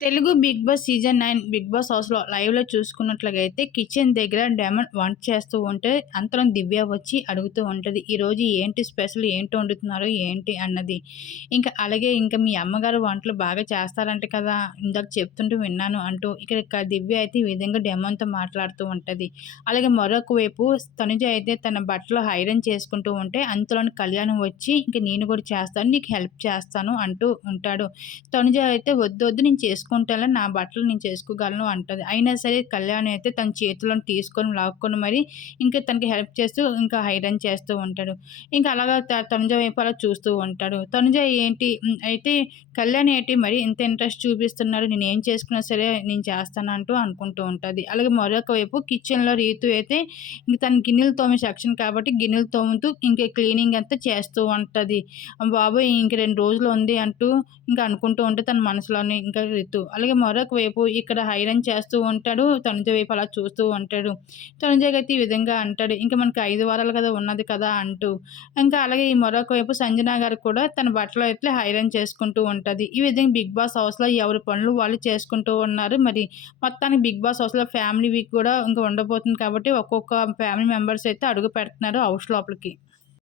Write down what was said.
Telugu Bigg Boss season nine Bigg Boss హౌస్లో లైవ్లో చూసుకున్నట్లయితే కిచెన్ దగ్గర డైమండ్ వంట చేస్తూ ఉంటే అంతలో దివ్య వచ్చి అడుగుతూ ఉంటుంది ఈరోజు ఏంటి స్పెషల్? ఏంటి వండుతున్నారు? ఏంటి? అన్నది. ఇంకా అలాగే ఇంకా మీ అమ్మగారు వంటలు బాగా చేస్తారంట కదా ఇందాక చెప్తుంటూ విన్నాను అంటూ ఇక్కడ దివ్య అయితే ఈ విధంగా డెమోన్తో మాట్లాడుతూ ఉంటుంది. అలాగే మరొక వైపు తనుజ అయితే తన బట్టలు హైరన్ చేసుకుంటూ ఉంటే అంతలోని కళ్యాణం వచ్చి ఇంకా నేను కూడా చేస్తాను నీకు హెల్ప్ చేస్తాను అంటూ ఉంటాడు. తనుజ అయితే వద్దు వద్దు నేను చేసుకుంటాను చేసుకుంటేనే నా బట్టలు నేను చేసుకోగలను అంటుంది. అయినా సరే కళ్యాణ్ అయితే తన చేతులను తీసుకొని లాక్కొని మరి ఇంకా తనకి హెల్ప్ చేస్తూ ఇంకా హైరన్ చేస్తూ ఉంటాడు. ఇంకా అలాగా తనుజ వైపు అలా చూస్తూ ఉంటాడు. తనుజ ఏంటి? అయితే కళ్యాణ్ ఏంటి? మరి ఇంత ఇంట్రెస్ట్ చూపిస్తున్నాడు. నేను ఏం చేసుకున్నా సరే నేను చేస్తాను అంటూ అనుకుంటూ ఉంటుంది. అలాగే మరొక వైపు కిచెన్లో రీతు అయితే ఇంక తన గిన్నెలు తోమే సెక్షన్ కాబట్టి గిన్నెలు తోముతూ ఇంకా క్లీనింగ్ అంతా చేస్తూ ఉంటుంది. బాబు ఇంక రెండు రోజులు ఉంది అంటూ ఇంకా అనుకుంటూ ఉంటే తన మనసులోనే ఇంకా రీతు అలాగే మరొక వైపు ఇక్కడ హైరన్ చేస్తూ ఉంటాడు తనుజ వైపు అలా చూస్తూ ఉంటాడు. తనుజకి అయితే ఈ విధంగా అంటాడు ఇంకా మనకి ఐదు వారాలు కదా ఉన్నది కదా అంటూ. ఇంకా అలాగే ఈ మరొక వైపు సంజన గారు కూడా తన బట్టలు అయితే హైరన్ చేసుకుంటూ ఉంటుంది. ఈ విధంగా బిగ్ బాస్ హౌస్లో ఎవరి పనులు వాళ్ళు చేసుకుంటూ ఉన్నారు. మరి మొత్తానికి బిగ్ బాస్ హౌస్లో ఫ్యామిలీ వీక్ కూడా ఇంకా ఉండబోతుంది కాబట్టి ఒక్కొక్క ఫ్యామిలీ మెంబర్స్ అయితే అడుగు పెడుతున్నారు హౌస్ లోపలికి.